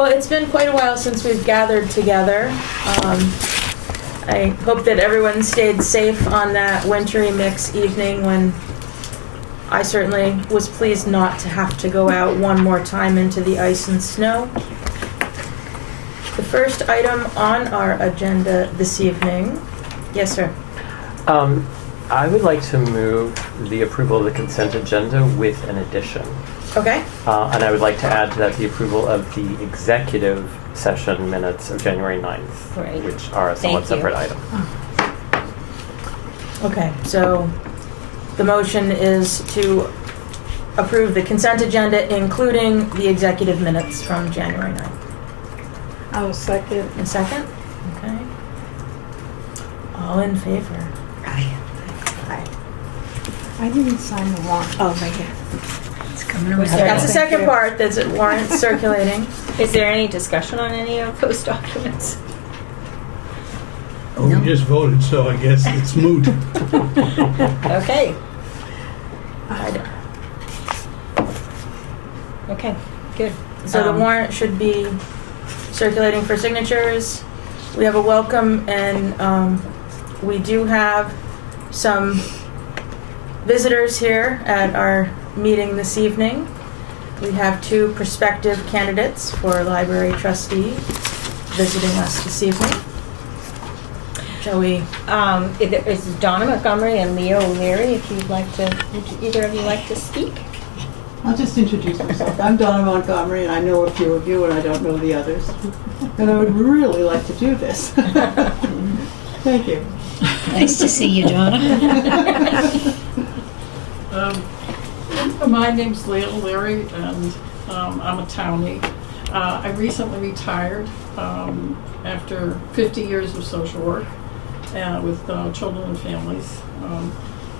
Well, it's been quite a while since we've gathered together. I hope that everyone stayed safe on that wintry mix evening when I certainly was pleased not to have to go out one more time into the ice and snow. The first item on our agenda this evening, yes, sir. I would like to move the approval of the consent agenda with an addition. Okay. And I would like to add to that the approval of the executive session minutes of January 9th, Right. which are a somewhat Thank you. separate item. Okay, so the motion is to approve the consent agenda, including the executive minutes from January 9th. I will second. A second? Okay. All in favor? Aye. Aye. I didn't sign the warrant. Oh, right here. It's coming around. That's the Thank second you. part, that's a warrant circulating. Is there any discussion on any of those documents? Oh, we just voted, so I guess it's moot. Okay. I don't- Okay, good. So the warrant should be circulating for signatures. We have a welcome, and we do have some visitors here at our meeting this evening. We have two prospective candidates for library trustee visiting us this evening. Shall we? Is Donna Montgomery and Leo O'Leary, if you'd like to, would either of you like to speak? I'll just introduce myself. I'm Donna Montgomery, and I know a few of you, and I don't know the others. And I would really like to do this. Thank you. Nice to see you, Donna. My name's Leah O'Leary, and I'm a townie. I recently retired after 50 years of social work with children and families,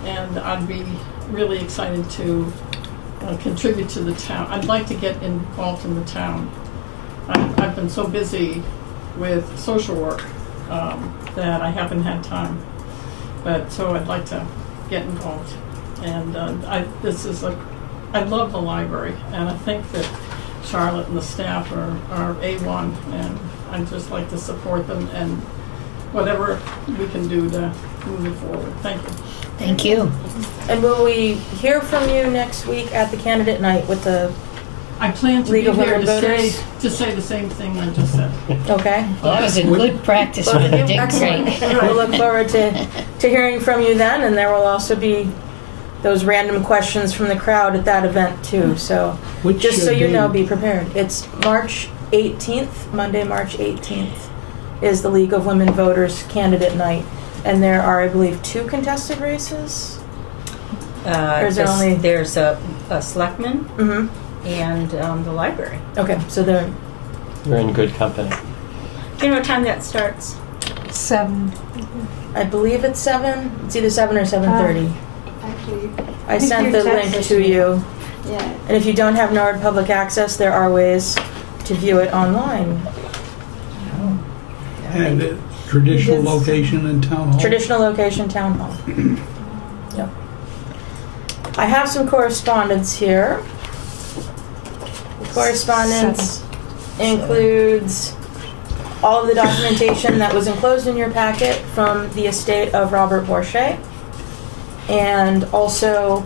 and I'd be really excited to contribute to the town. I'd like to get involved in the town. I've been so busy with social work that I haven't had time, but so I'd like to get involved. And I love the library, and I think that Charlotte and the staff are A1, and I'd just like to support them and whatever we can do to move it forward. Thank you. Thank you. And will we hear from you next week at the candidate night with the, I plan to League be of here Women Voters? to say the same thing I just said. okay? Well, that was a good practice for the dig Excellent. break. We'll look forward to hearing from you then, and there will also be those random questions from the crowd at that event too. So Which just so you day? know, be prepared. It's March 18th, Monday, March 18th, is the League of Women Voters candidate night. And there are, I believe, 2 contested races? Or is there only- There's a selectman Mm-hmm. and the library. Okay, so there, You're in good company. Do you know what time that starts? 7. I believe it's 7. It's either 7 or 7:30. Actually, I think sent you the link texted to me. you. Yeah. And if you don't have NARD public access, there are ways to view it online. And traditional It is- location in town hall. Traditional location, town hall. Yep. I have some correspondence here. Correspondence includes all of the documentation that was enclosed in your packet from the estate of Robert Bourget, and also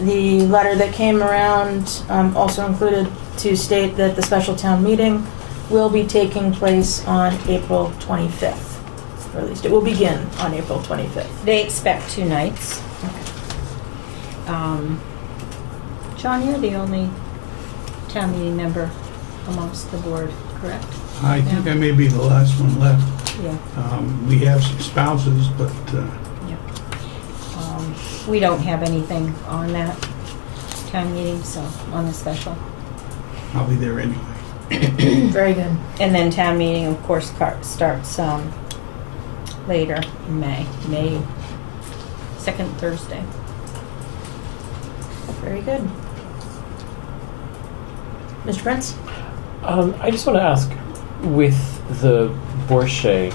the letter that came around, also included to state that the special town meeting will be taking place on April 25th. Or at least it will begin on April 25th. They expect 2 nights. John, you're the only town meeting member amongst the board, correct? I think I may be the last one left. Yeah. We have some spouses, but We don't have anything on that town meeting, so on the special. I'll be there anyway. Very good. And then town meeting, of course, starts later in May 2nd Thursday. Very good. Mr. Prince? I just want to ask, with the Bourget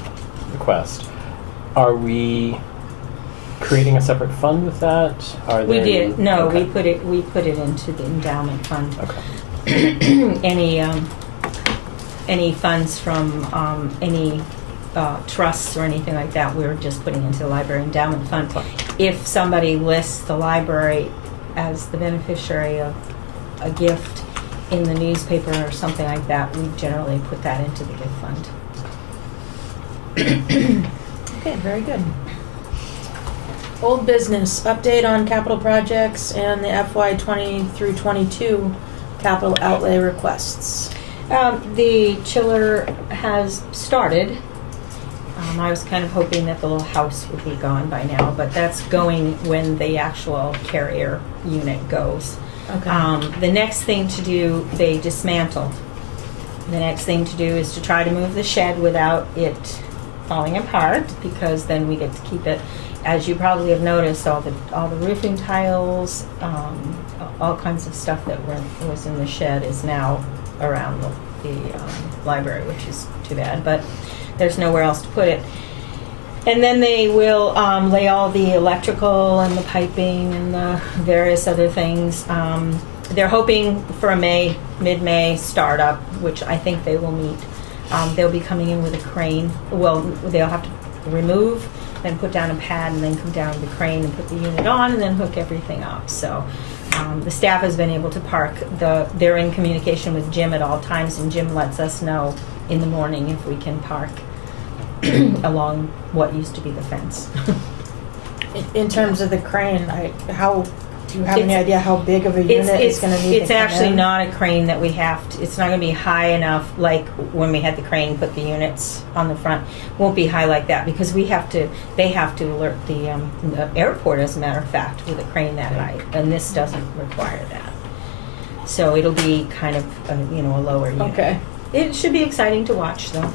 request, are we creating a separate fund with that? Are We there did, no, okay. we put it into the endowment fund. Okay. Any any funds from any trusts or anything like that. We're just putting into the library endowment fund. If somebody lists the library as the beneficiary of a gift in the newspaper or something like that, we generally put that into the gift fund. Okay, very good. Old business, update on capital projects and the FY 20 through 22 capital outlay requests. The chiller has started. I was kind of hoping that the little house would be gone by now, but that's going when the actual carrier unit goes. Okay. The next thing to do, they dismantled. The next thing to do is to try to move the shed without it falling apart, because then we get to keep it. As you probably have noticed, all the roofing tiles, all kinds of stuff that was in the shed is now around the library, which is too bad, but there's nowhere else to put it. And then they will lay all the electrical and the piping and the various other things. They're hoping for a mid-May startup, which I think they will meet. They'll be coming in with a crane. Well, they'll have to remove, then put down a pad, and then come down with the crane and put the unit on, and then hook everything up. So the staff has been able to park. They're in communication with Jim at all times, and Jim lets us know in the morning if we can park along what used to be the fence. In terms of the crane, do you have any idea how big of a unit is going to need to It's come actually in? not a crane that we have to, it's not going to be high enough like when we had the crane put the units on the front. Won't be high like that because they have to alert the airport, as a matter of fact, with a crane that high, and this doesn't require that. So it'll be kind of a lower unit. Okay. It should be exciting to watch though.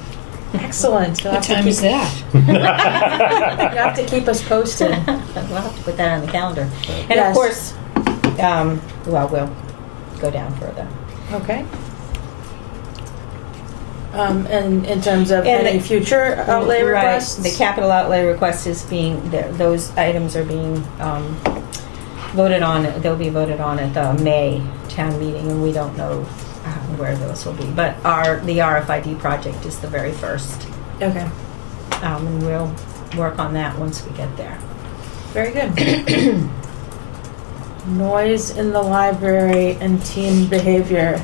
Excellent. You'll What have to time is that? You have to keep us posted. We'll have to put that on the calendar. And Yes. of course, we'll go down further. Okay. And in terms of And any future outlay Right. requests? The capital outlay request is those items are being voted on. They'll be voted on at the May town meeting, and we don't know where those will be. But the RFID project is the very first, Okay. and we'll work on that once we get there. Very good. Noise in the library and teen behavior.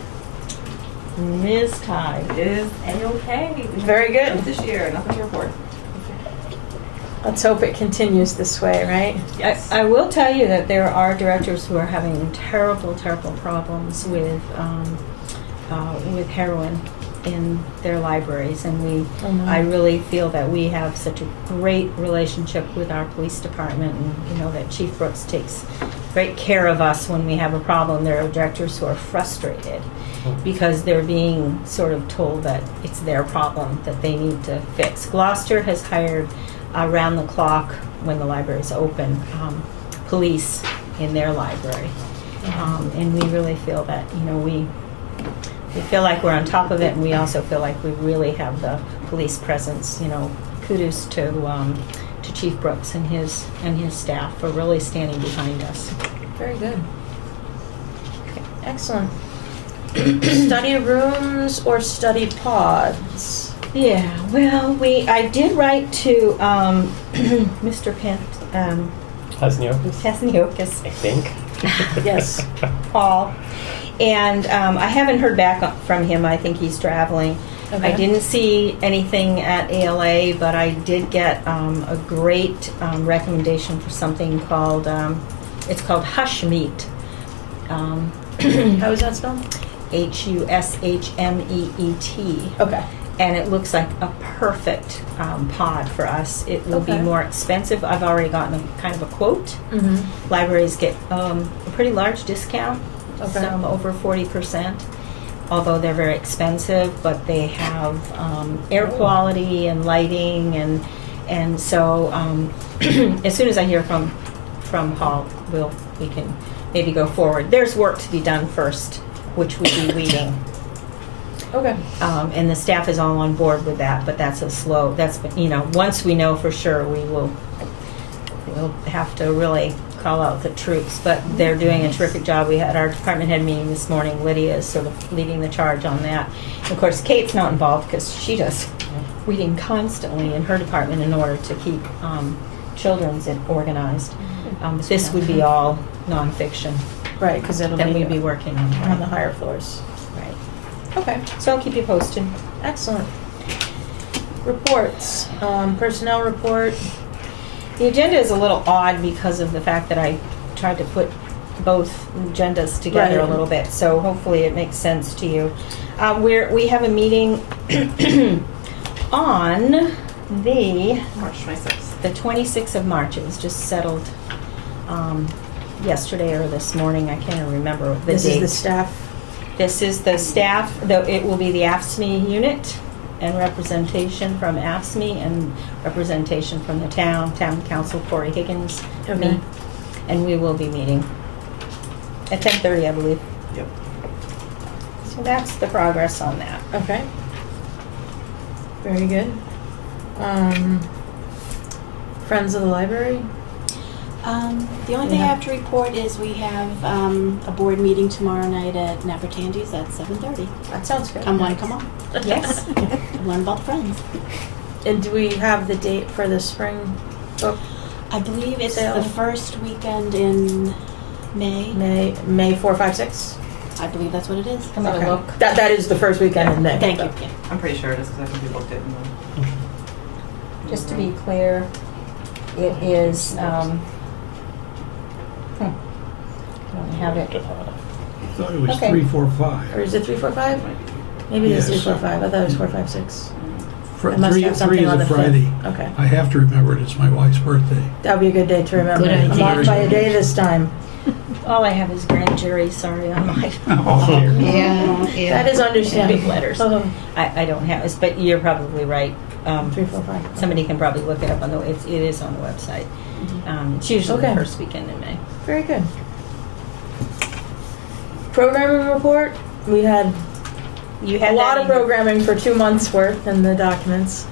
Ms. Ty is A-okay. Very good. This year, nothing to report. Let's hope it continues this way, right? Yes. I will tell you that there are directors who are having terrible, terrible problems with heroin in their libraries, and Oh, no. I really feel that we have such a great relationship with our police department, and that Chief Brooks takes great care of us when we have a problem. There are directors who are frustrated because they're being sort of told that it's their problem that they need to fix. Gloucester has hired around the clock when the library's open, police in their library. And we really feel that, we feel like we're on top of it, and we also feel like we really have the police presence. Kudos to Chief Brooks and his staff for really standing behind us. Very good. Excellent. Study rooms or study pods? Yeah, well, I did write to Mr. Pasniokis, I think. Yes. Paul, and I haven't heard back from him. I think he's traveling. Okay. I didn't see anything at ALA, but I did get a great recommendation for something called, it's called Hush Meet. How is that spelled? HUSHMEET. Okay. And it looks like a perfect pod for us. It will be Okay. more expensive. I've already gotten a kind of a quote. Mm-hmm. Libraries get a pretty large discount, Okay. some over 40%, although they're very expensive, but they have air quality and lighting, and so as soon as I hear from Paul, we can maybe go forward. There's work to be done first, which would be weeding. Okay. And the staff is all on board with that, but that's once we know for sure, we'll have to really call out the troops, but they're doing a terrific job. We had our department head meeting this morning. Lydia is sort of leading the charge on that. And of course, Kate's not involved because she does reading constantly in her department in order to keep children's organized. This would be all nonfiction Right, because it'll that be we'd be working on. on the higher floors. Right. Okay, So I'll keep you posted. excellent. Reports, personnel report. The agenda is a little odd because of the fact that I tried to put both agendas together a Right. little bit, so hopefully it makes sense to you. We have a meeting on March 26th. the 26th of March. It was just settled yesterday or this morning. I can't even remember the This date. is the staff. This is the staff, though it will be the AFSCME unit and representation from AFSCME and representation from the town council, Corey Higgins, Okay. me, and we will be meeting at 10:30, I believe. Yep. So that's the progress on that. Okay. Very good. Friends of the library. The only thing I have to report is we have a board meeting tomorrow night at Napertandy's at 7:30. That sounds good. Come on. Yes. Learn about the friends. And do we have the date for the spring book? I believe it's Sale. the first weekend in May. May 4, 5, 6. I believe that's what it is. Come on, look. That is the first weekend in May. Thank you. Yeah. I'm pretty sure it is because I think we booked it in the. Just to be clear, it is, I don't have it. I thought it was Okay. 3, 4, 5. Or is it 3, 4, 5? Maybe it is 3, Yes. 4, 5. I thought it was 4, 5, 6. Fr- I must three, have something three is on a the 5th. Friday. Okay. I have to remember it. It's my wife's birthday. That would be a good day to remember. Good I'm idea. off by a day this time. All I have is grand jury, sorry, on my, Oh, dear. Yeah. That is understandable. big letters. Oh, I don't have this, but you're probably right. 3, 4, 5. Somebody can probably look it up on it is on the website. It's usually Okay. the first weekend in May. Very good. Programming report. We had You a had lot that of in your- programming for 2 months worth in the documents.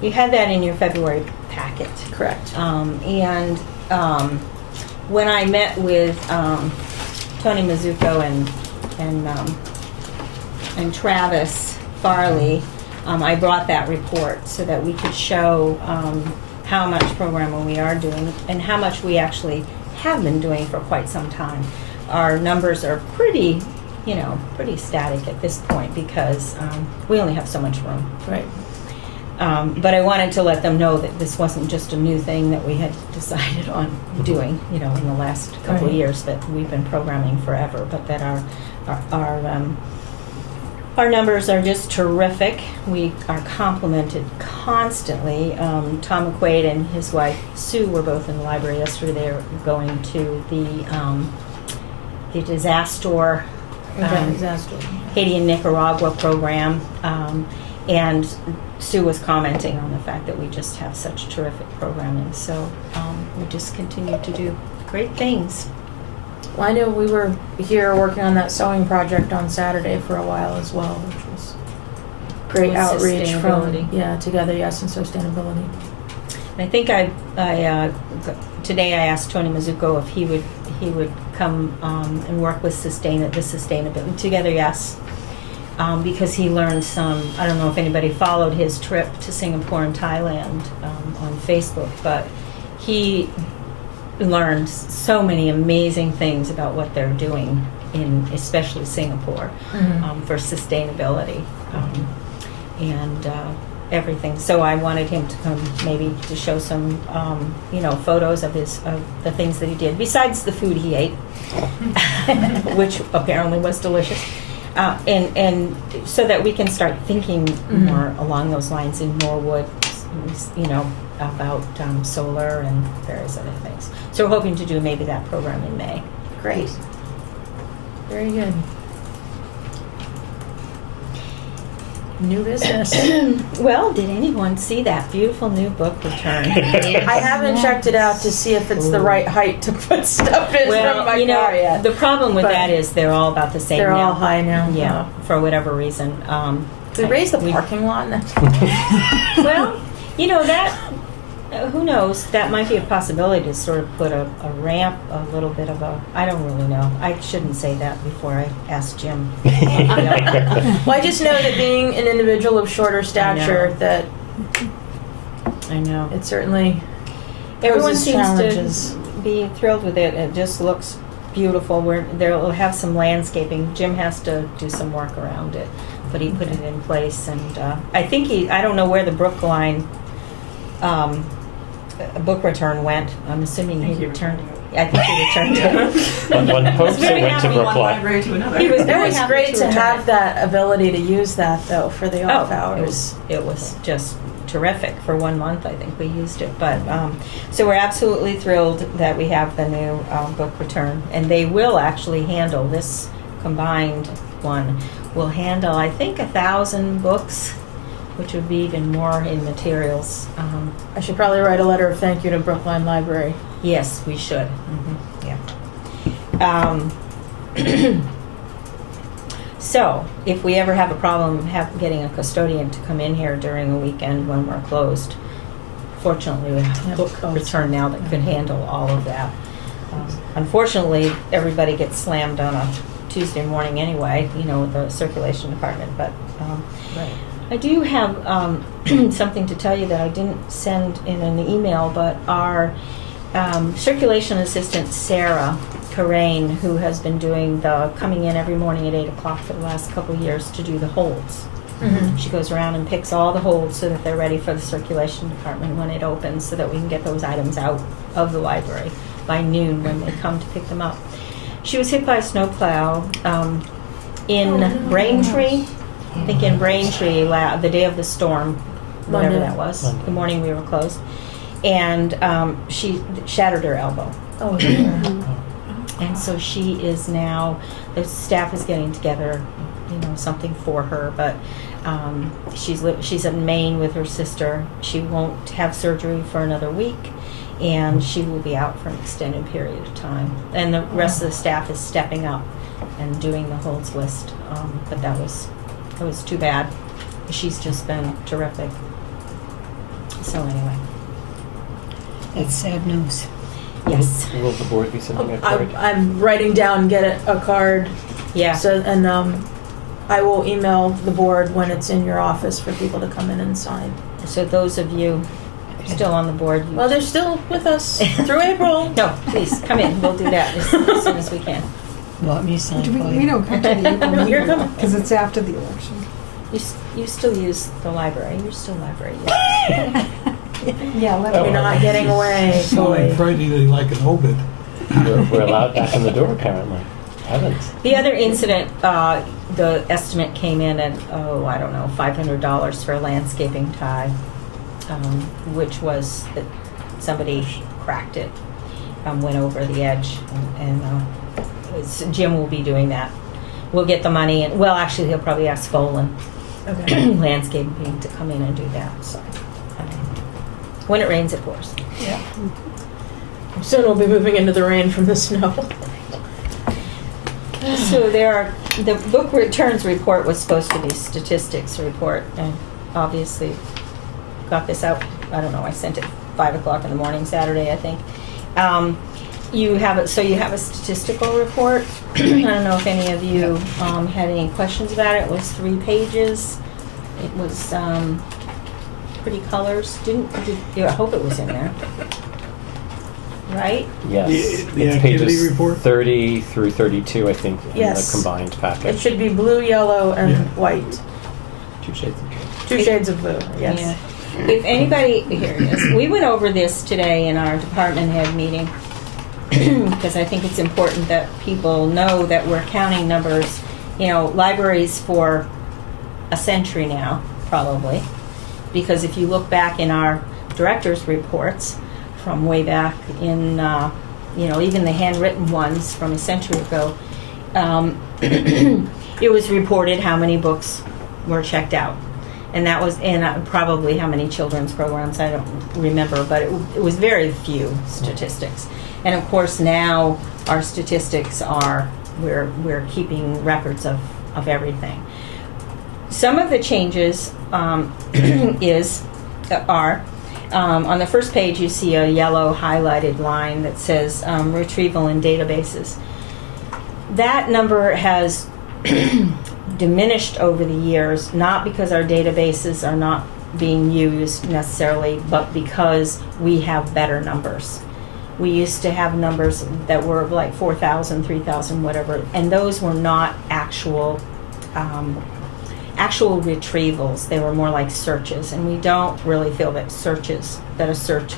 You had that in your February packet. Correct. When I met with Tony Mizuko and Travis Farley, I brought that report so that we could show how much programming we are doing and how much we actually have been doing for quite some time. Our numbers are pretty static at this point because we only have so much room. Right. But I wanted to let them know that this wasn't just a new thing that we had decided on doing, in the last couple of Right. years, that we've been programming forever, but that our numbers are just terrific. We are complimented constantly. Tom McQuaid and his wife Sue were both in the library yesterday. They're going to the disaster Disaster. Haiti and Nicaragua program, and Sue was commenting on the fact that we just have such terrific programming. So we just continue to do great things. Well, I know we were here working on that sewing project on Saturday for a while as well, which was great With outreach from sustainability. Together Yes and Sustainability. And I think today I asked Tony Mizuko if he would come and work with the sustainability Together Yes, because he learned some. I don't know if anybody followed his trip to Singapore and Thailand on Facebook, but he learned so many amazing things about what they're doing in especially Singapore for sustainability and everything. So I wanted him to come maybe to show some photos of the things that he did besides the food he ate, which apparently was delicious. And so that we can start thinking more along those lines in Norwood, about solar and various other things. So we're hoping to do maybe that program in May. Great. Very good. New business. Well, did anyone see that beautiful new book return? I haven't checked it out to see if it's the right height to put stuff in from my car yet. the problem with But that is they're all about the same They're now. all high now. Yeah, for whatever reason. We raised the parking lot. Well, Who knows? That might be a possibility to sort of put a ramp, a little bit of a. I don't really know. I shouldn't say that before I ask Jim. Well, I just know that being an individual of shorter stature, that I know. it certainly Everyone poses seems challenges. to be thrilled with it. It just looks beautiful. They'll have some landscaping. Jim has to do some work around it, but he put it in place, and I think I don't know where the Brookline book return went. I'm assuming he returned. I think he returned it. One hopes Very it went to happy one Brookline. library to another. He was It very was happy great to return have it. that ability to use that, though, for the off Oh, hours. it was just terrific. For 1 month, I think we used it. But so we're absolutely thrilled that we have the new book return, and they will actually handle this combined one. Will handle, I think, 1,000 books, which would be even more in materials. I should probably write a letter of thank you to Brookline Library. Yes, we should. Yeah. So, if we ever have a problem getting a custodian to come in here during a weekend when we're closed, fortunately we have a book return now that could handle all of that. Unfortunately, everybody gets slammed on a Tuesday morning anyway, with the circulation department. But Right. I do have something to tell you that I didn't send in an email, but our circulation assistant, Sarah Carrain, who has been coming in every morning at 8 o'clock for the last couple of years to do the holds. Mm-hmm. She goes around and picks all the holds so that they're ready for the circulation department when it opens, so that we can get those items out of the library by noon when they come to pick them up. She was hit by a snowplow in Braintree. I think in Braintree, the day of the storm, whatever Monday. that was, Monday. the morning we were closed. And she shattered her elbow. Oh, yeah. And so she is now, the staff is getting together, something for her, but she's in Maine with her sister. She won't have surgery for another week, and she will be out for an extended period of time. And the rest of the staff is stepping up and doing the holds list, but that was too bad. She's just been terrific. So anyway, That's sad news. yes, Will the board be sending a card? I'm writing down, get a card. yeah. So, and I will email the board when it's in your office for people to come in and sign. So those of you still on the board, Well, they're still with us through April. no, please come in. We'll do that as soon as we can. You want me to sign for you? We don't come to the April No, you're meeting coming. because it's after the election. You still use the library. You're still library. Yeah, Oh, You're not getting away, It's not like boy. Friday they like an obit. We're allowed back in the door, apparently. Heavens. The other incident, the estimate came in at, I don't know, $500 for a landscaping tie, which was that somebody cracked it, went over the edge, and Jim will be doing that. We'll get the money, and actually he'll probably ask Folan Okay. Landscaping to come in and do that. So when it rains, it pours. Yeah. Soon we'll be moving into the rain from the snow. So the book returns report was supposed to be statistics report, and obviously got this out, I don't know, I sent it 5 o'clock in the morning Saturday, I think. You have a statistical report. I don't know if any of you had any questions about it. It was 3 pages. It was pretty colors. I hope it was in there. Right? Yes. The It's activity pages report? 30 through 32, I think, in Yes. the combined It package. should be blue, yellow, and Yeah. white. 2 shades of blue. 2 shades of blue, yes. Yeah. If anybody, here it is. We went over this today in our department head meeting because I think it's important that people know that we're counting numbers, libraries for a century now, probably. Because if you look back in our director's reports from way back in, even the handwritten ones from a century ago, it was reported how many books were checked out. And that was, probably how many children's programs, I don't remember, but it was very few statistics. And of course now our statistics are, we're keeping records of everything. Some of the changes are On the first page, you see a yellow highlighted line that says retrieval in databases. That number has diminished over the years, not because our databases are not being used necessarily, but because we have better numbers. We used to have numbers that were like 4,000, 3,000, whatever, and those were not actual retrievals. They were more like searches, and we don't really feel that a search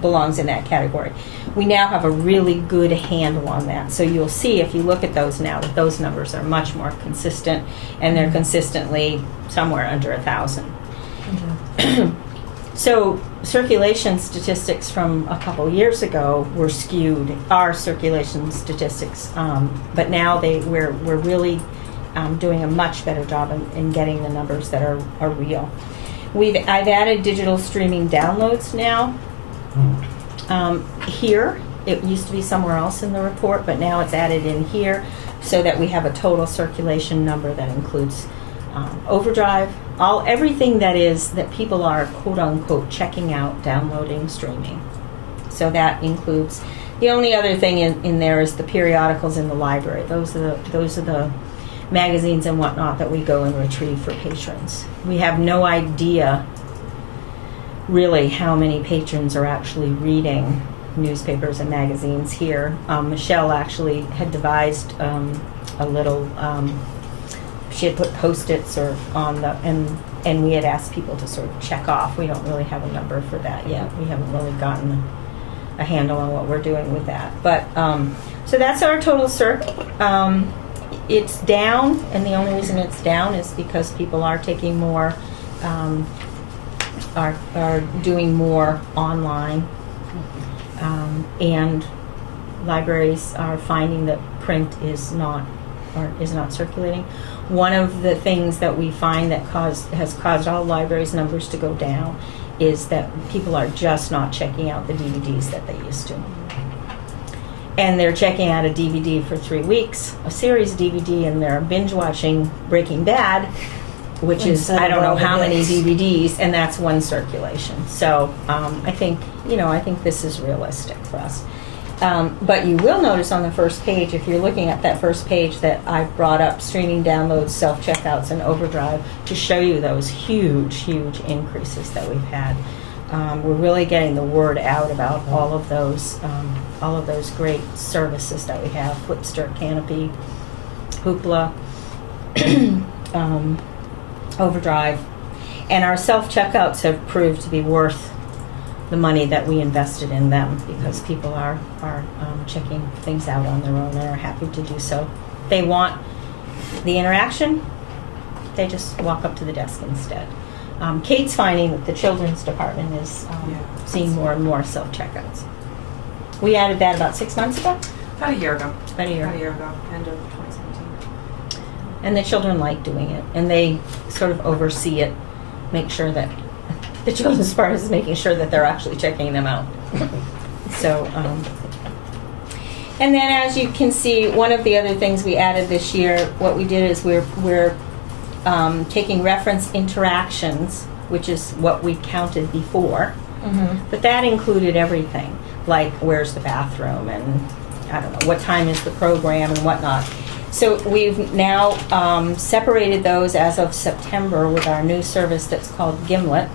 belongs in that category. We now have a really good handle on that. So you'll see if you look at those now that those numbers are much more consistent, and they're consistently somewhere under 1,000. So circulation statistics from a couple years ago were skewed, our circulation statistics, but now we're really doing a much better job in getting the numbers that are real. I've added digital streaming downloads now. Here, it used to be somewhere else in the report, but now it's added in here so that we have a total circulation number that includes overdrive, everything that people are quote unquote checking out, downloading, streaming. So that includes, the only other thing in there is the periodicals in the library. Those are the magazines and whatnot that we go and retrieve for patrons. We have no idea really how many patrons are actually reading newspapers and magazines here. Michelle actually had devised a little, she had put Post-its and we had asked people to sort of check off. We don't really have a number for that yet. We haven't really gotten a handle on what we're doing with that. But, so that's our total circ. It's down, and the only reason it's down is because people are taking more, are doing more online, and libraries are finding that print is not circulating. One of the things that we find that has caused all libraries' numbers to go down is that people are just not checking out the DVDs that they used to. And they're checking out a DVD for 3 weeks, a series DVD, and they're binge watching Breaking Bad, which is I don't know how many DVDs, and that's one circulation. So I think this is realistic for us. But you will notice on the first page, if you're looking at that first page, that I've brought up streaming downloads, self-checkouts, and overdrive to show you those huge increases that we've had. We're really getting the word out about all of those great services that we have: Flipster, Canopy, Hoopla, Overdrive, and our self-checkouts have proved to be worth the money that we invested in them, because people are checking things out on their own and are happy to do so. They want the interaction, they just walk up to the desk instead. Kate's finding that the children's department is seeing more and more self-checkouts. We added that about 6 months ago? About a year ago. About a year ago, end of 2017. And the children like doing it, and they sort of oversee it, make sure that the children's department is making sure that they're actually checking them out. So, and then as you can see, one of the other things we added this year, what we did is we're taking reference interactions, which is what we counted before, but that included everything, like where's the bathroom, and I don't know, what time is the program, and whatnot. So we've now separated those as of September with our new service that's called Gimlet,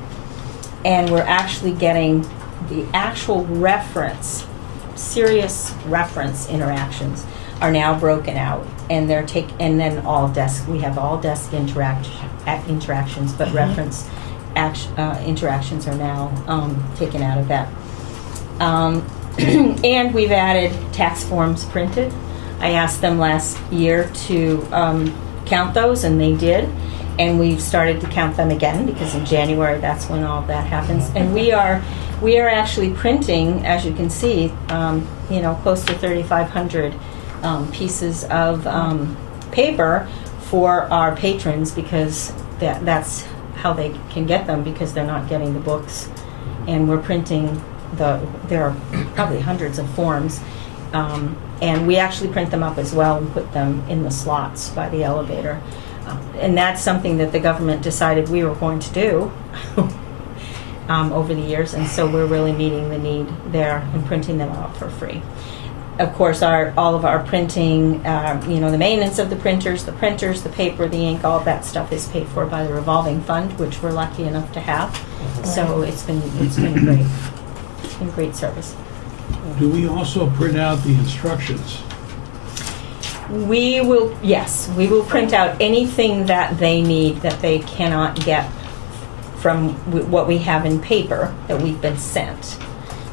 and we're actually getting the actual reference, serious reference interactions are now broken out, and and then all desk, we have all desk interactions, but reference interactions are now taken out of that. And we've added tax forms printed. I asked them last year to count those, and they did. And we've started to count them again, because in January that's when all of that happens. And we are actually printing, as you can see, close to 3,500 pieces of paper for our patrons, because that's how they can get them, because they're not getting the books. And we're printing there are probably hundreds of forms. And we actually print them up as well and put them in the slots by the elevator. And that's something that the government decided we were going to do. over the years, and so we're really meeting the need there and printing them out for free. Of course, all of our printing, the maintenance of the printers, the paper, the ink, all of that stuff is paid for by the revolving fund, which we're lucky enough to have. So it's been great. It's been great service. Do we also print out the instructions? We will print out anything that they need that they cannot get from what we have in paper that we've been sent.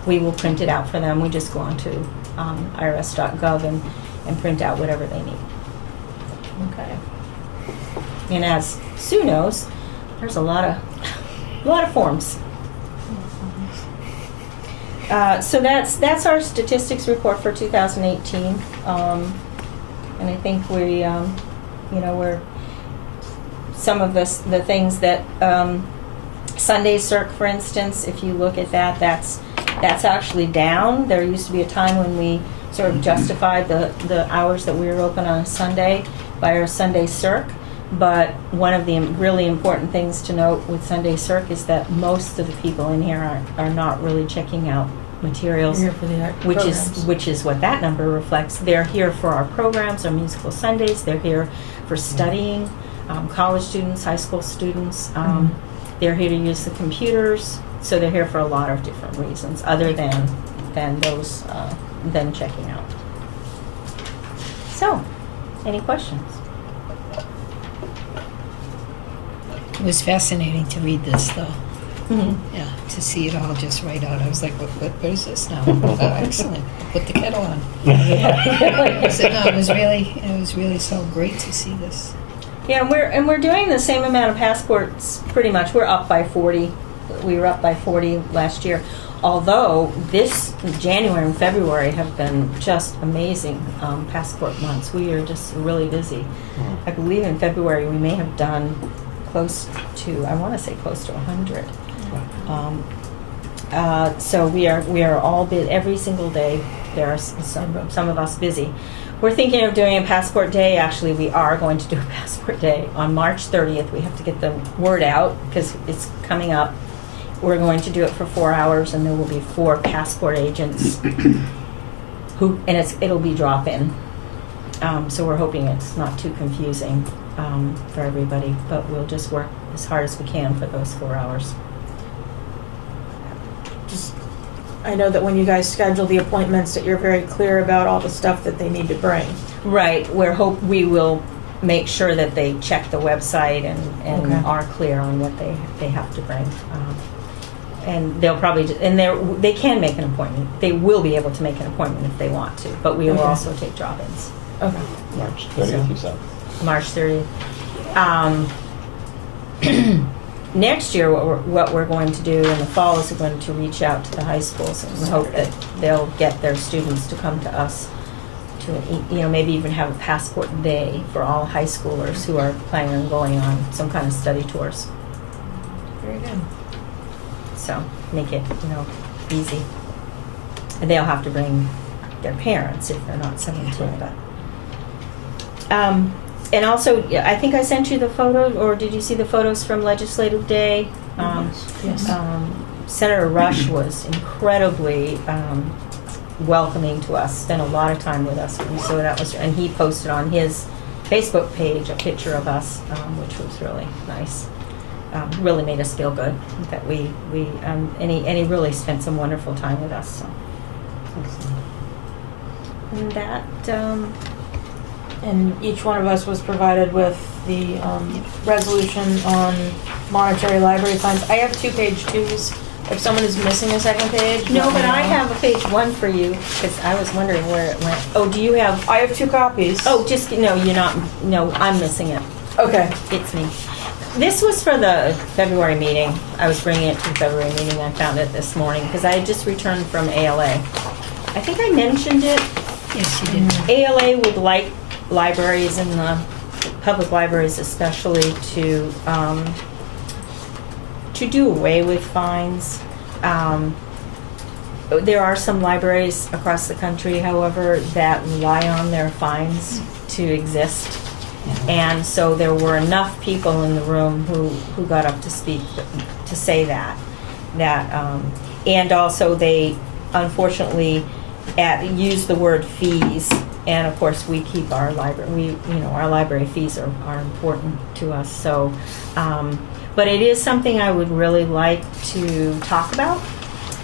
We will print it out for them. We just go on to irs.gov and print out whatever they need. Okay. And as Sue knows, there's a lot of forms. So that's our statistics report for 2018. And I think we're some of the things that Sunday Circ, for instance, if you look at that's actually down. There used to be a time when we sort of justified the hours that we were open on a Sunday by our Sunday Circ. But one of the really important things to note with Sunday Circ is that most of the people in here are not really checking out materials, You're here for the which is what that number reflects. They're here for our programs, our musical Sundays. They're here for studying, college students, high school students. They're here to use the computers. So they're here for a lot of different reasons, other than those than checking out. So, any questions? It was fascinating to read this, though. Mm-hmm. Yeah, to see it all just right out. I was like, what is this now? Oh, excellent. Put the kettle on. So no, it was really so great to see this. Yeah, we're doing the same amount of passports. Pretty much, we're up by 40. We were up by 40 last year. Although this January and February have been just amazing passport months. We are just really busy. I believe in February we may have done close to 100. So we are all every single day. There are some of us busy. We're thinking of doing a passport day. Actually, we are going to do a passport day on March 30th. We have to get the word out because it's coming up. We're going to do it for 4 hours, and there will be 4 passport agents it'll be drop-in. So we're hoping it's not too confusing for everybody, but we'll just work as hard as we can for those 4 hours. I know that when you guys schedule the appointments that you're very clear about all the stuff that they need to bring. Right. We will make sure that they check the website and Okay. are clear on what they have to bring. And they'll probably they can make an appointment. They will be able to make an appointment if they want to, but we will Okay. also take drop-ins. Okay. March 30th, you said. March 30th. Next year, what we're going to do in the fall is we're going to reach out to the high schools and hope that they'll get their students to come to us to, maybe even have a passport day for all high schoolers who are planning on going on some kind of study tours. Very good. So make it, easy. And they'll have to bring their parents if they're not 17. But and also, I think I sent you the photo, or did you see the photos from Legislative Day? Yes. Senator Rush was incredibly welcoming to us. Spent a lot of time with us, and so and he posted on his Facebook page a picture of us, which was really nice. Really made us feel good that and he really spent some wonderful time with us. So. And that. And each one of us was provided with the resolution on monetary library funds. I have 2 page 2s. If someone is missing a second page, No, let me but I know. have a page 1 for you because I was wondering where it went. Oh, do you have? I have 2 copies. Oh, just no. You're not. No, I'm missing it. Okay. It's me. This was for the February meeting. I was bringing it to the February meeting. I found it this morning because I had just returned from ALA. I think I mentioned it. Yes, you did. ALA would like libraries and the public libraries especially to do away with fines. There are some libraries across the country, however, that rely on their fines to exist. And so there were enough people in the room who got up to speak to say that. And also they unfortunately use the word fees, and of course we keep our library, our library fees are important to us, so, but it is something I would really like to talk about.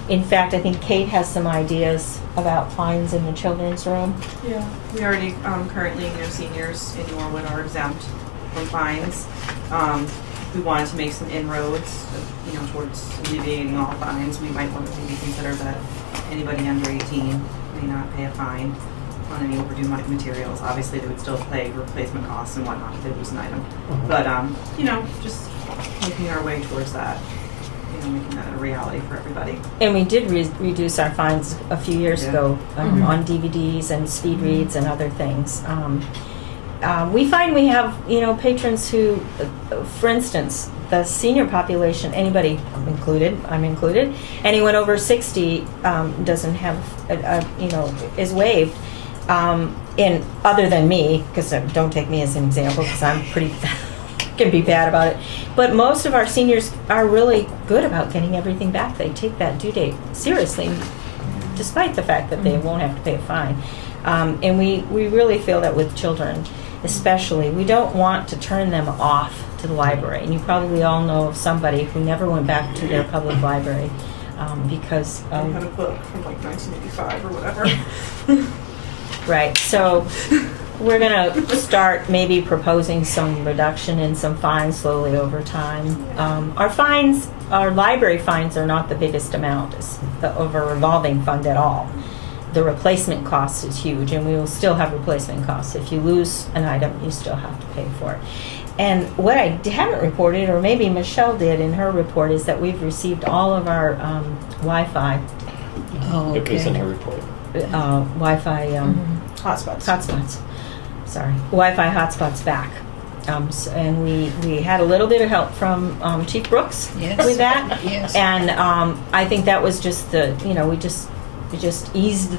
In fact, I think Kate has some ideas about fines in the children's room. Yeah. We already, currently, seniors in Norwood are exempt from fines. We wanted to make some inroads, towards alleviating all fines. We might want to maybe consider that anybody under 18 may not pay a fine on any overdue materials. Obviously, they would still pay replacement costs and whatnot if they lose an item. But, just making our way towards that, making that a reality for everybody. And we did reduce our fines a few years ago on DVDs and speed reads and other things. We find we have, patrons who, for instance, the senior population, anybody I'm included, anyone over 60 doesn't have, is waived. And other than me, because don't take me as an example, because I'm pretty, can be bad about it. But most of our seniors are really good about getting everything back. They take that due date seriously, despite the fact that they won't have to pay a fine. And we really feel that with children, especially, we don't want to turn them off to the library. And you probably all know of somebody who never went back to their public library because I had a book from like 1985 or whatever. Right. So we're going to start maybe proposing some reduction in some fines slowly over time. Our library fines are not the biggest amount of a revolving fund at all. The replacement cost is huge, and we will still have replacement costs. If you lose an item, you still have to pay for it. And what I haven't reported, or maybe Michelle did in her report, is that we've received all of our Wi-Fi. Oh, It was in okay. her report. Wi-Fi hotspots. Sorry, Wi-Fi hotspots back. And we had a little bit of help from Chief Brooks Yes. with that. Yes. And I think that was just we just eased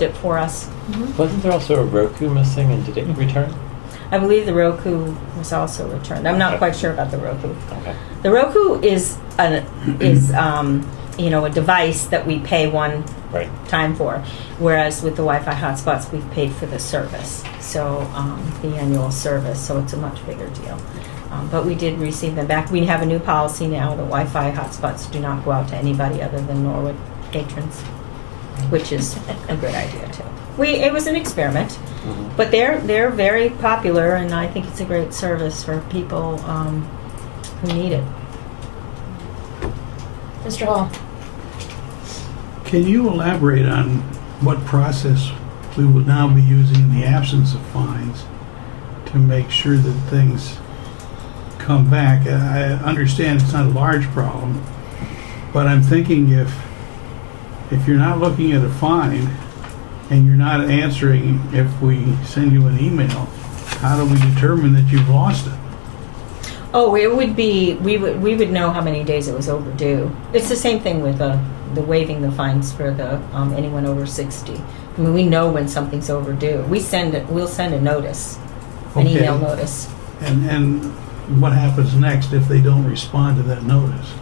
it for us. Wasn't there also a Roku missing, and did it return? I believe the Roku was also returned. I'm not Okay. quite sure about the Roku. Okay. The Roku is a device that we pay one Right. time for, whereas with the Wi-Fi hotspots, we've paid for the service, so the annual service, so it's a much bigger deal. But we did receive them back. We have a new policy now that Wi-Fi hotspots do not go out to anybody other than Norwood patrons, which is a good idea too. It was an experiment, but they're very popular, and I think it's a great service for people who need it. Mr. Hall. Can you elaborate on what process we will now be using in the absence of fines to make sure that things come back? I understand it's not a large problem, but I'm thinking if you're not looking at a fine and you're not answering if we send you an email, how do we determine that you've lost it? Oh, it would be, we would know how many days it was overdue. It's the same thing with the waiving the fines for the anyone over 60. I mean, we know when something's overdue. We'll send a notice, an Okay. email notice. And what happens next if they don't respond to that notice?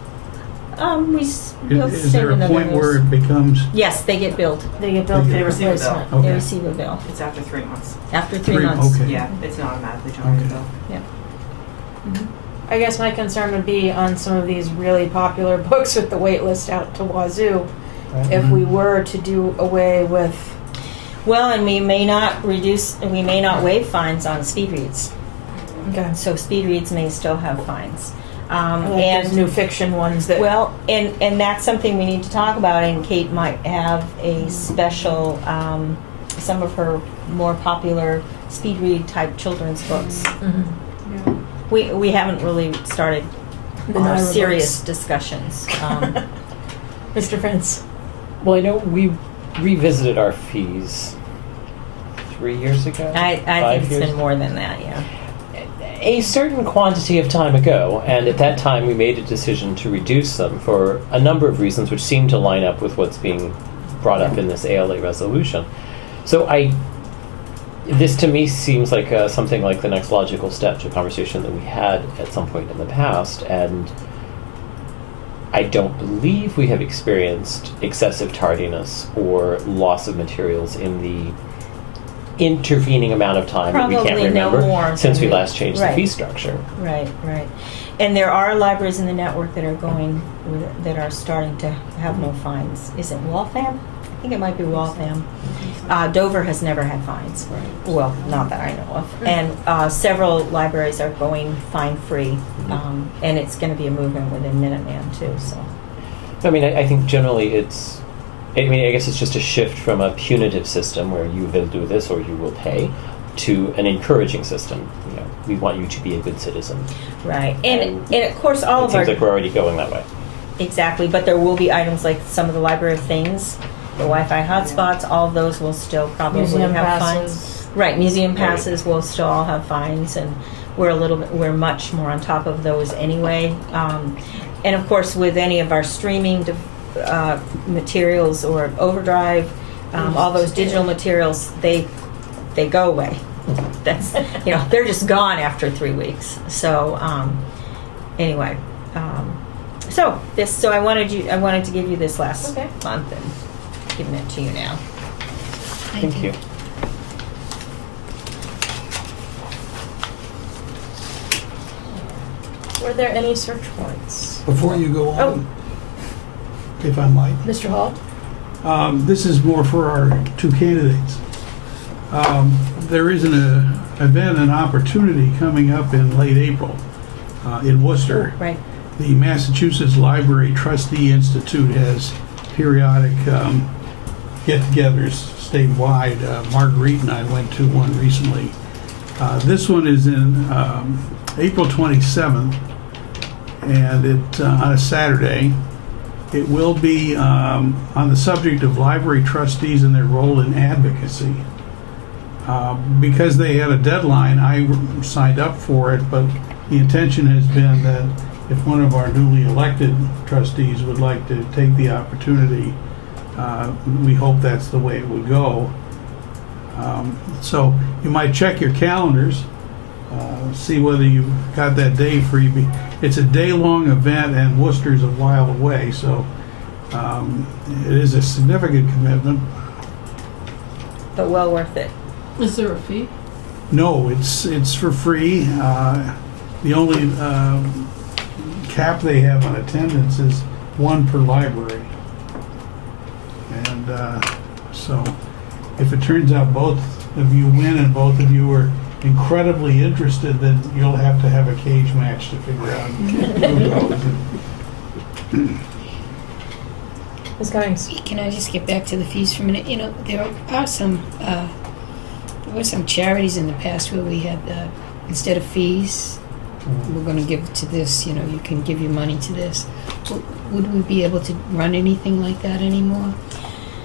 We'll Is send there a another point where notice. it becomes, Yes, they get billed. They get billed for They the receive a bill. replacement. Okay. They receive a bill It's after 3 months. after 3 Three- months. okay. Yeah, it's an automatically generated Okay. bill. Yeah. I guess my concern would be on some of these really popular books with the wait list out to wazoo. If we were to do away with, Well, and we may not waive fines on speed reads. okay, So speed reads may still have fines. like And those new fiction ones that. well, and that's something we need to talk about, and Kate might have a special, some of her more popular speed read type children's books. Mhm. We haven't really started The our Naira serious books. discussions. Mr. Prince. Well, I know we revisited our fees 3 years ago. I 5 think it's years? been more than that, yeah. A certain quantity of time ago, and at that time we made a decision to reduce them for a number of reasons which seem to line up with what's being brought up in this ALA resolution. So this to me seems like something like the next logical step to a conversation that we had at some point in the past, and I don't believe we have experienced excessive tardiness or loss of materials in the intervening amount of time that we can't Probably no remember more since than we last changed the right. fee structure. Right, right. And there are libraries in the network that are that are starting to have no fines. Is it Waltham? I think it might be Waltham. Dover has never had fines. Well, not that I know of. And several libraries are going fine-free. And it's going to be a movement within Minuteman, too, so. I mean, I think generally I guess it's just a shift from a punitive system where you will do this or you will pay to an encouraging system. You know, we want you to be a good citizen. Right. And of course, all It of our... seems like we're already going that way. Exactly, but there will be items like some of the Library of Things, the Wi-Fi hotspots, all of those will still probably Museum have passes. fines. Right, museum passes will still all have fines, and we're much more on top of those anyway. And of course, with any of our streaming materials or Overdrive, all those digital materials, they go away. That's they're just gone after 3 weeks. So anyway. So I wanted to give you this last month and giving it to you now. Thank you. Were there any search warrants? Before you go on, if I might, Mr. Hall? this is more for our two candidates. There is an event, an opportunity coming up in late April in Worcester. Right. The Massachusetts Library Trustee Institute has periodic get-togethers statewide. Marguerite and I went to one recently. This one is in April 27th, and it on a Saturday. It will be on the subject of library trustees and their role in advocacy. Because they had a deadline, I signed up for it, but the intention has been that if one of our newly elected trustees would like to take the opportunity, we hope that's the way it would go. So you might check your calendars, see whether you've got that day free. It's a day-long event, and Worcester's a while away, so it is a significant commitment. But well worth it. Is there a fee? No, it's for free. The only cap they have on attendance is one per library. And so if it turns out both of you win and both of you are incredibly interested, then you'll have to have a cage match to figure out who goes. Ms. Cummings? Can I just get back to the fees for a minute? There are some, there were some charities in the past where we had, instead of fees, we're going to give it to this, you can give your money to this. Would we be able to run anything like that anymore?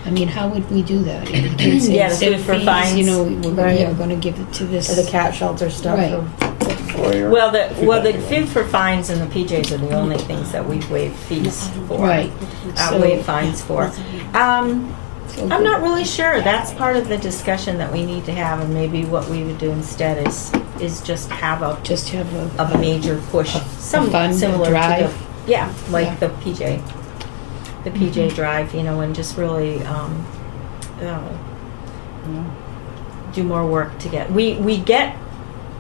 I mean, how would we do that? You can say Yeah, the instead food of for fees, fines. we're going to give it to this. Or the cat shelter stuff? Right. or- Well, the food for fines and the PJs are the only things that we've waived fees for. Right. So- Waived fines for. I'm not really sure. That's part of the discussion that we need to have, and maybe what we would do instead is just have a major push, some fund, similar drive. to like Yeah. the PJ drive, and just really do more work to get. We get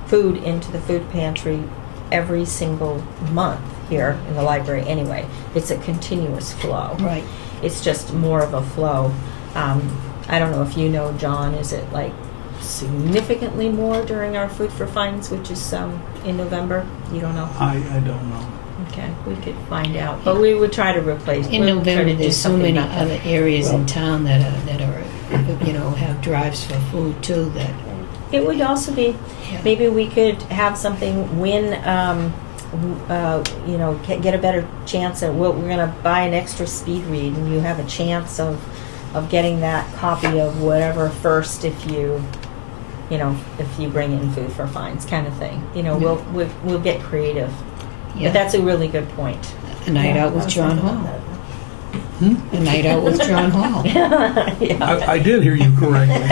food into the food pantry every single month here in the library anyway. It's a continuous flow. Right. It's just more of a flow. I don't know if you know, John, is it like significantly more during our Food for Fines, which is in November? You don't know? I don't know. Okay, we could find out. But we would try to replace. In we'll try November, to do there's so something many about that. other areas in town that are have drives for food too. That It would also be, maybe we could have something win, get a better chance at, we're going to buy an extra speed read, and you have a chance of getting that copy of whatever first if you bring in Food for Fines kind of thing. We'll get creative. But that's a really good point. a night out with John Hall. A night out with John Hall. Yeah. I did hear you correctly.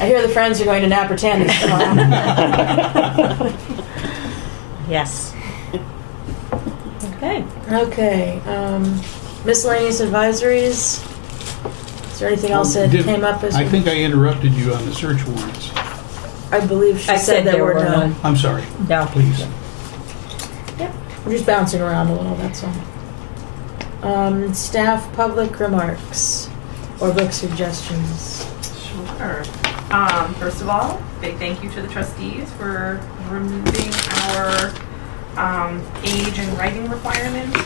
I hear the friends are going to Nappertandy tomorrow. Yes. Okay. Okay, miscellaneous advisories. Is there anything else that Did- came up as? I think I interrupted you on the search warrants. I believe she I said there were none. I'm sorry. No. Please. Yep, we're just bouncing around a little, that's all. Staff public remarks or book suggestions. Sure. First of all, big thank you to the trustees for removing our age and writing requirements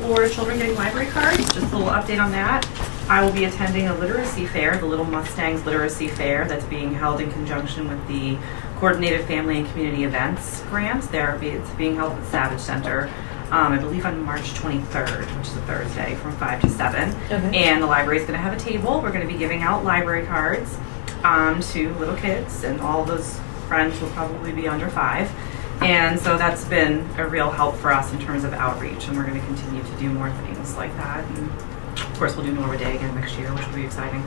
for children getting library cards. Just a little update on that. I will be attending a literacy fair, the Little Mustangs Literacy Fair, that's being held in conjunction with the Coordinated Family and Community Events grant. It's being held at the Savage Center, I believe on March 23rd, which is a Thursday, from 5 to 7. Okay. And the library is going to have a table. We're going to be giving out library cards to little kids, and all those friends will probably be under 5. And so that's been a real help for us in terms of outreach, and we're going to continue to do more things like that. And of course, we'll do Norwood Day again next year, which will be exciting.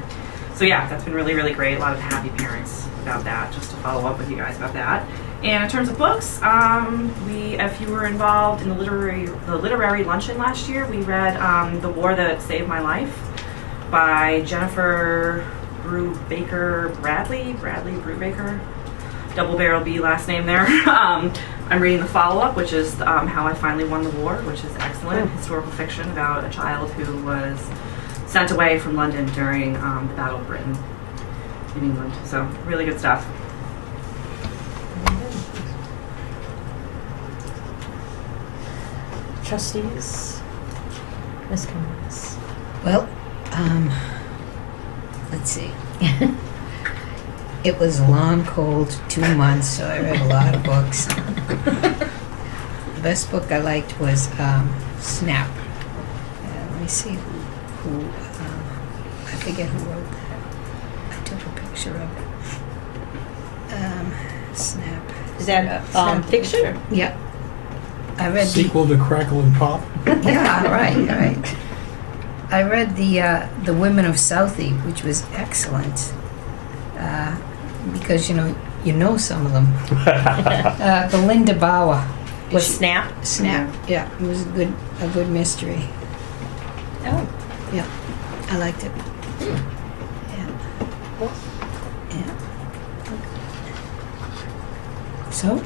So yeah, that's been really, really great. A lot of happy parents about that, just to follow up with you guys about that. And in terms of books, if you were involved in the literary luncheon last year, we read The War That Saved My Life by Jennifer Bradley Brubaker. Double barrel B last name there. I'm reading the follow-up, which is How I Finally Won the War, which is excellent. Historical fiction about a child who was sent away from London during the Battle of Britain in England. So really good stuff. Trustees, Ms. Cummings. Well, let's see. It was a long, cold 2 months, so I read a lot of books. The best book I liked was Snap. Let me see who I forget who wrote that. I took a picture of it. Snap. Is that fiction? Yep. I read Sequel to Crackle and Pop. Yeah, right. I read the Women of Southie, which was excellent. Because you know some of them. Belinda Bauer. Was Snap? Snap. Yeah, it was a good mystery. Oh. Yeah, I liked it. Yeah. Yeah. So,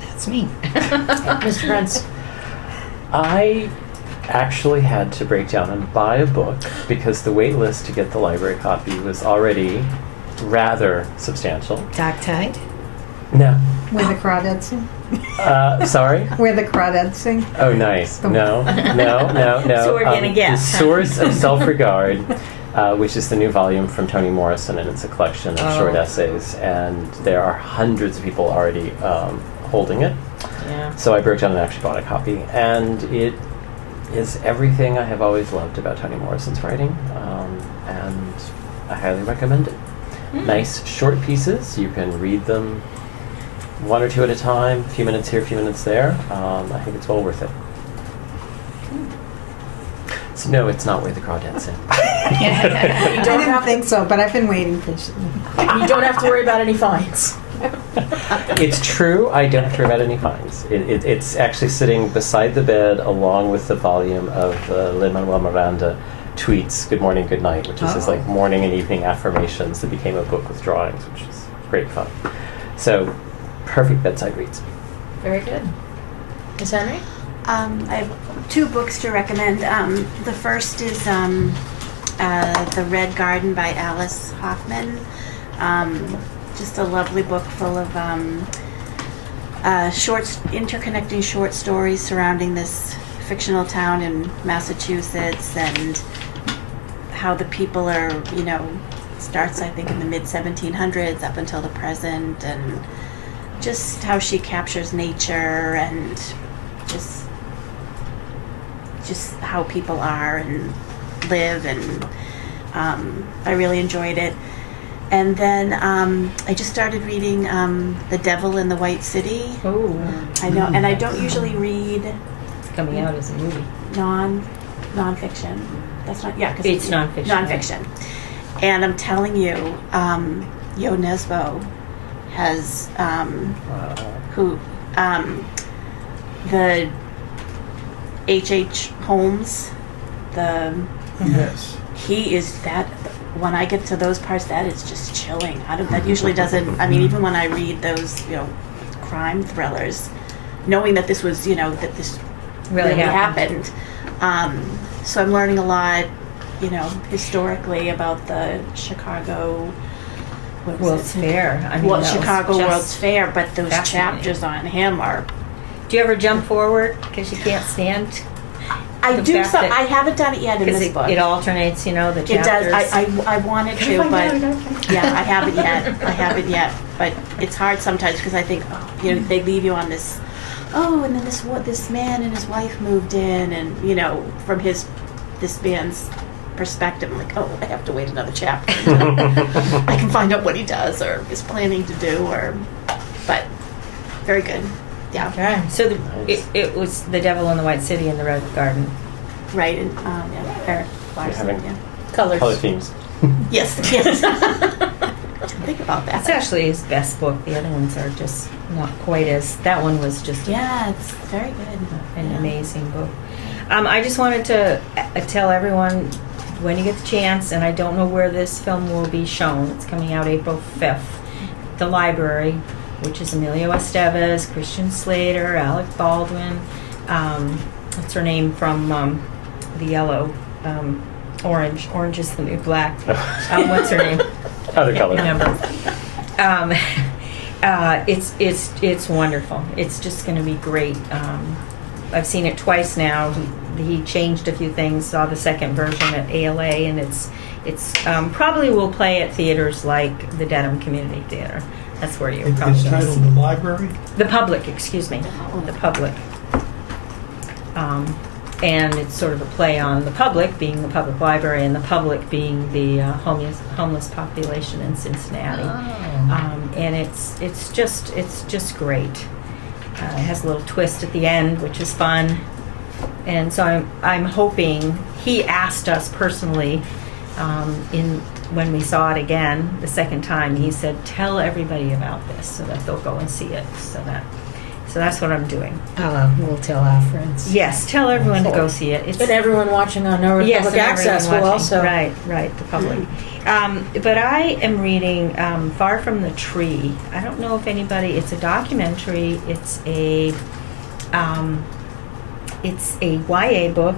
that's me. Mr. Prince. I actually had to break down and buy a book because the wait list to get the library copy was already rather substantial. Dark Tide. No. Where the crawdads sing. Sorry? Where the crawdads sing. Oh, nice. No. So we're gonna The guess, huh? Source of Self-Regard, which is the new volume from Toni Morrison, and it's a collection of short essays, and there are hundreds of people already holding it. Yeah. So I broke down and actually bought a copy, and it is everything I have always loved about Toni Morrison's writing, and I highly recommend it. Nice short pieces. You can read them 1 or 2 at a time, a few minutes here, a few minutes there. I think it's well worth it. So no, it's not Where the Crawdads Sing. I didn't think so, but I've been waiting patiently. You don't have to worry about any fines. It's true, I don't have to worry about any fines. It's actually sitting beside the bed along with the volume of Lin-Manuel Miranda tweets Good Morning, Good Night, which is his like morning and evening affirmations that became a book with drawings, which is great fun. So, perfect bedside reads. Very good. Ms. Henry? I have 2 books to recommend. The first is The Red Garden by Alice Hoffman. Just a lovely book full of interconnecting short stories surrounding this fictional town in Massachusetts, and how the people are, starts I think in the mid-1700s up until the present, and just how she captures nature and just how people are and live, and I really enjoyed it. And then I just started reading The Devil in the White City. Oh. I know, and I don't usually read It's coming out as a movie. nonfiction. That's not, yeah, 'cause It's nonfiction. Nonfiction. And I'm telling you, Yo Nesbo has H.H. Holmes, the Yes. he is that. When I get to those parts, that is just chilling. That usually doesn't. I mean, even when I read those, crime thrillers, knowing that this was, that this really happened. So I'm learning a lot, historically about the Chicago World's Fair. I mean, that was Chicago just World's Fair, but those fascinating. chapters on him are. Do you ever jump forward because you can't stand? I The do. fact So that- I haven't done it yet in Because this book. it alternates, the chapters. It does. I wanted to, but yeah, I haven't yet. I haven't yet, but it's hard sometimes because I think, they leave you on this. Oh, and then this man and his wife moved in, and from this man's perspective, I'm like, oh, I have to wait another chapter. I can find out what he does or is planning to do, but very good. Yeah. Okay. So it was The Devil in the White City and the Red Garden. Right. And Eric Larson. having- Yeah. Colors. Color themes. Yes. Think about that. That's actually his best book. The other ones are just not quite as. That one was just Yeah, it's very good. an Yeah. amazing book. I just wanted to tell everyone when you get the chance, and I don't know where this film will be shown. It's coming out April 5th. The library, which is Emilio Estevez, Christian Slater, Alec Baldwin. What's her name from The Yellow? Orange. Orange is the new black. What's her name? Other color. Remember. It's wonderful. It's just going to be great. I've seen it twice now. He changed a few things. Saw the second version at ALA, and it's probably will play at theaters like the Dedham Community Theater. That's where you probably It's gonna titled see- The Library. The Public. Excuse me, the Public. And it's sort of a play on the public being the public library and the public being the homeless population in Cincinnati. And it's just great. It has a little twist at the end, which is fun. And so I'm hoping he asked us personally when we saw it again the second time. He said, "Tell everybody about this so that they'll go and see it." So that's what I'm doing. We'll tell our friends. Yes, tell everyone to go see it. It's And everyone watching on Norwood yes, Public and Access everyone will watching. also. Right, the public. But I am reading Far From the Tree. I don't know if anybody. It's a documentary. It's a YA book,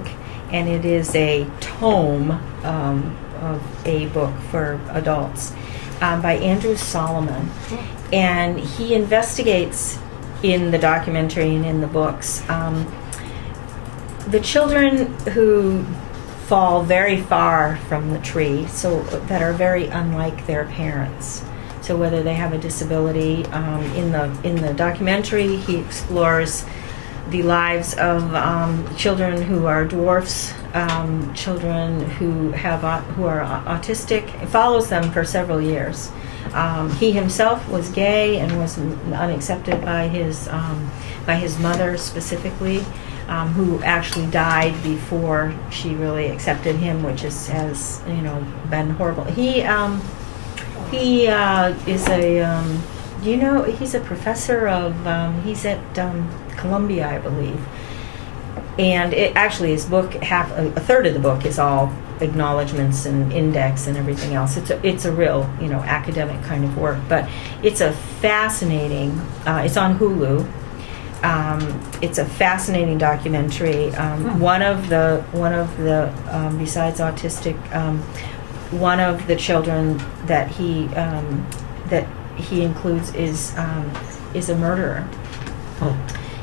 and it is a tome of a book for adults by Andrew Solomon, and he investigates in the documentary and in the books the children who fall very far from the tree, so that are very unlike their parents. So whether they have a disability, in the documentary, he explores the lives of children who are dwarfs, children who are autistic. It follows them for several years. He himself was gay and was unaccepted by his mother specifically, who actually died before she really accepted him, which has been horrible. He is a he's a professor of he's at Columbia, I believe, and his book, a third of the book is all acknowledgments and index and everything else. It's a real academic kind of work, but it's a fascinating. It's on Hulu. It's a fascinating documentary. One of the besides autistic, one of the children that he includes is a murderer,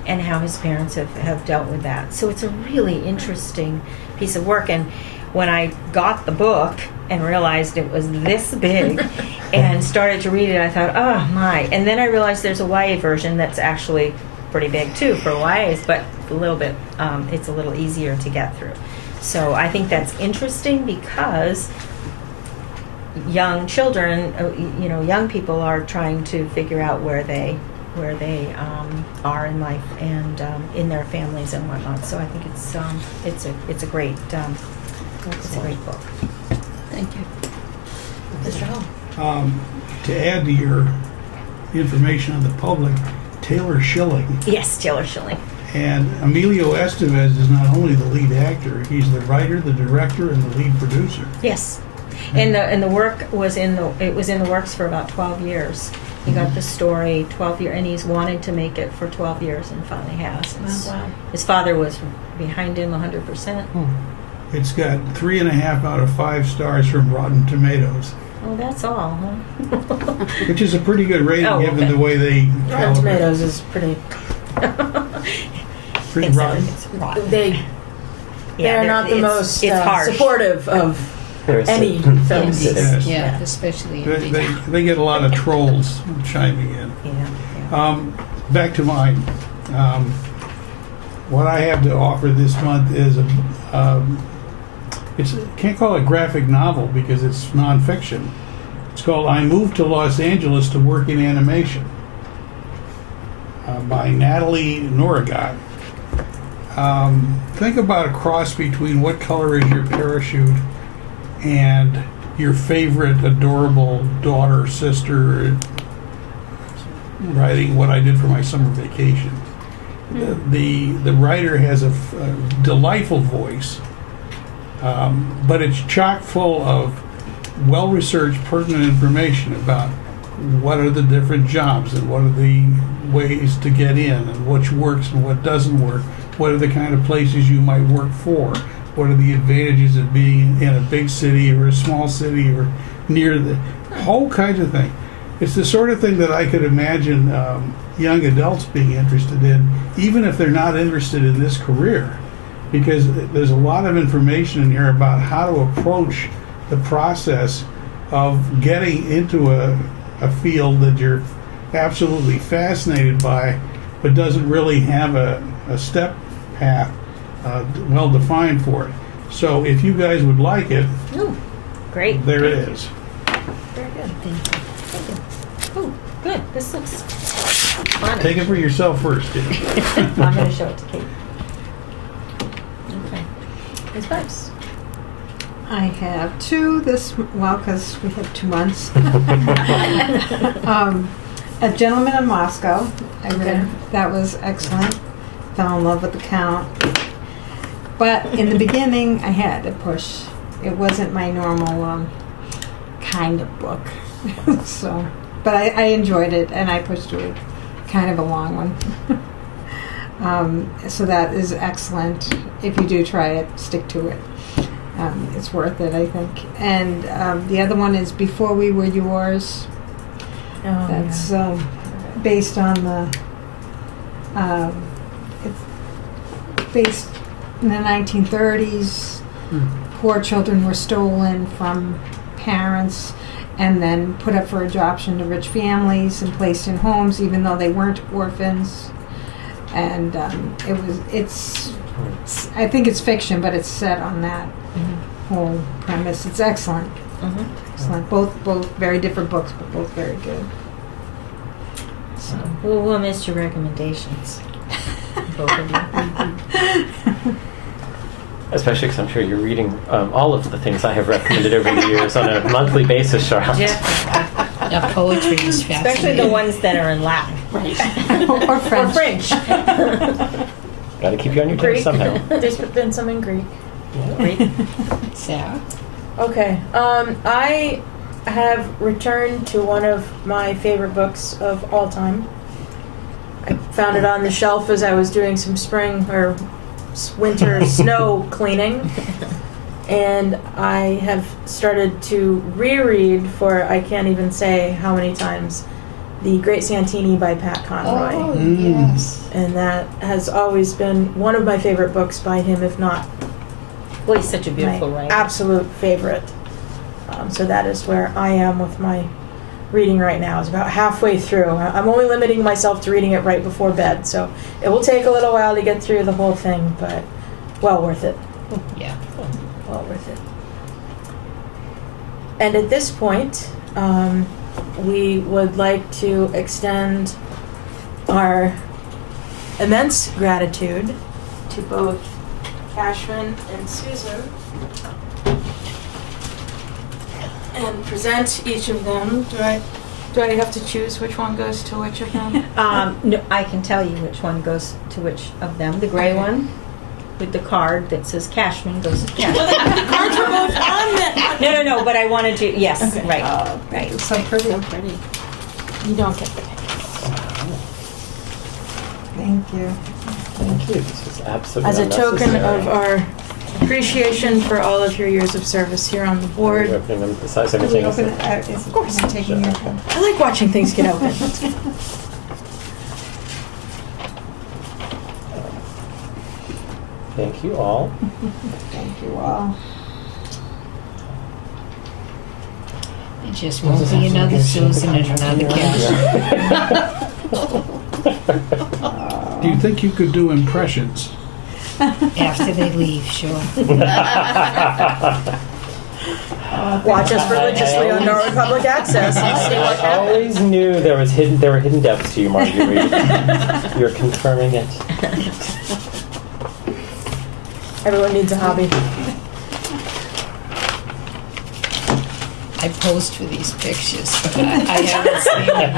and how his parents have dealt with that. So it's a really interesting piece of work. And when I got the book and realized it was this big and started to read it, I thought, oh my. And then I realized there's a YA version that's actually pretty big too for YAs, but a little bit, it's a little easier to get through. So I think that's interesting because young children, young people are trying to figure out where they are in life and in their families and whatnot. So I think it's a great book. Thank you. Mr. Hall. To add to your information on the public, Taylor Schilling Yes, Taylor Schilling. And Emilio Estevez is not only the lead actor, he's the writer, the director, and the lead producer. Yes. And the work was in the works for about 12 years. He got the story 12 years, and he's wanted to make it for 12 years and finally has. Wow. His father was behind him 100%. It's got 3.5 out of 5 stars from Rotten Tomatoes, Oh, that's all, huh? which is a pretty good rating Oh, given okay. the way they Rotten calibrate. Tomatoes is pretty. Pretty rotten. They Yeah, are not the it's- most it's harsh. supportive of There is any a- film. Yes. Yes. Yeah, Yeah. especially They, in they, they get a lot of trolls chiming in. Yeah. Back to mine. What I have to offer this month is can't call it graphic novel because it's nonfiction. It's called I Moved to Los Angeles to Work in Animation by Natalie Norrigat. Think about a cross between What Color Is Your Parachute and your favorite adorable daughter, sister, writing What I Did for My Summer Vacation. The writer has a delightful voice, but it's chock full of well-researched, pertinent information about what are the different jobs and what are the ways to get in and which works and what doesn't work. What are the kind of places you might work for? What are the advantages of being in a big city or a small city or near the whole kinds of thing. It's the sort of thing that I could imagine young adults being interested in, even if they're not interested in this career, because there's a lot of information in here about how to approach the process of getting into a field that you're absolutely fascinated by, but doesn't really have a step path well defined for it. So if you guys would like it, Ooh, great. there it is. Very good. Thank you. Ooh, good. This looks fun. Take it for yourself first, Dave. I'm going to show it to Kate. Okay. It's nice. I have two because we have 2 months. A Gentleman in Moscow. I read. Okay. That was excellent. Fell in love with the Count. But in the beginning, I had to push. It wasn't my normal kind of book. So, but I enjoyed it, and I pushed through it. Kind of a long one. So that is excellent. If you do try it, stick to it. It's worth it, I think. And the other one is Before We Were Yours. Oh, That's based on the. It's based in the 1930s. Poor children were stolen from parents and then put up for adoption to rich families and placed in homes, even though they weren't orphans. And I think it's fiction, but it's set on that whole premise. It's excellent. Excellent. Both very different books, but both very good. So. We'll miss your recommendations. Both of you. Especially because I'm sure you're reading all of the things I have recommended over the years on a monthly basis, Charlotte. Yeah, poetry is fascinating. Especially the ones that are in Latin. Or French. Or French. Got to keep you on your toes Greek. somehow. There's been some in Greek. Sarah? Okay. I have returned to one of my favorite books of all time. I found it on the shelf as I was doing some spring or winter snow cleaning. And I have started to reread for I can't even say how many times The Great Santini by Pat Conroy. Oh, yes. And that has always been one of my favorite books by him, if not Boy, he's such a beautiful my writer. absolute favorite. So that is where I am with my reading right now. It's about halfway through. I'm only limiting myself to reading it right before bed, so it will take a little while to get through the whole thing, but well worth it. Yeah. Well worth it. And at this point, we would like to extend our immense gratitude to both Cashman and Susan and present each of them. Do I Do I have to choose which one goes to which of them? No, I can tell you which one goes to which of them. The gray Okay. one with the card that says Cashman goes to Well, Cashman. the cards were both on that. No, but I wanted to, yes, Okay. right. Right. It's so pretty. So pretty. You don't get the pick. Thank you. Thank you. This was absolutely As a token unnecessary. of our appreciation for all of your years of service here on the Are we board, opening them besides Can we everything? open it? Of course. I'm taking your pen. I like watching things get open. Thank you all. Thank you all. It just won't be another Susan and another Cash. Do you think you could do impressions? After they leave, sure. Watch us religiously on Norwood Public Access and see what I happens. always knew there were hidden depths to you, Marguerite. You're confirming it. Everyone needs a hobby. I posed for these pictures, but I haven't seen them.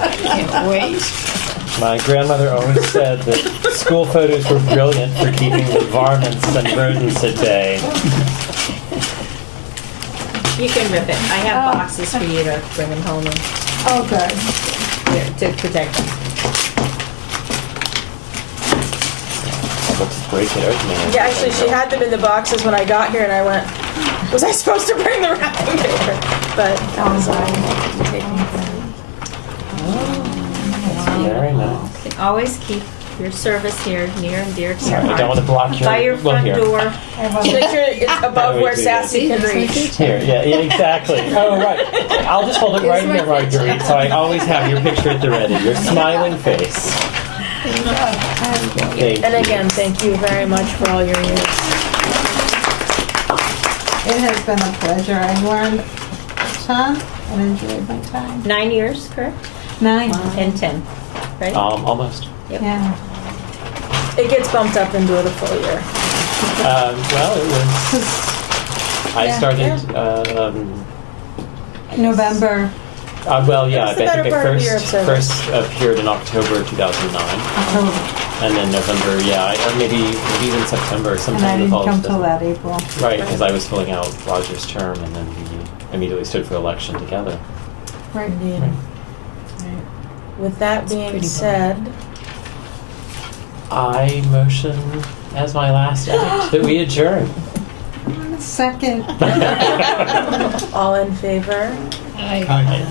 I can't wait. My grandmother always said that school photos were brilliant for keeping the varmints and rodents at bay. You can rip it. I have boxes for you to bring them home and Oh, good. to protect them. Let's break it open. Yeah, actually, she had them in the boxes when I got here, and I went, was I supposed to bring the wrapping paper? But that was taking Very nice. You can always keep your service here near and dear to your Sorry, I heart. don't want to block your. By your well, front here. door. Just make sure it's above where Sassy can reach. Here, yeah, exactly. Oh, right. I'll just hold it right here, Marguerite, so I always have your picture at the ready. Your smiling face. Thank you. And again, thank you very much for all your years. It has been a pleasure. I learned a ton and enjoyed my time. 9 years, correct? 9. And 10, right? Almost. Yeah. It gets bumped up into the full year. Well, it was. I Yeah. started. November. Well, yeah, That's the I think better I part of your service. first appeared in October 2009, October. and then November, yeah, or maybe even September, And I sometime in the didn't fall. come till that April. Right, because I was filling out Roger's term, and then we immediately stood for election together. Right. Indeed. With that being pretty said, I motion as my last act that we adjourn. Second. all in favor? I Hi.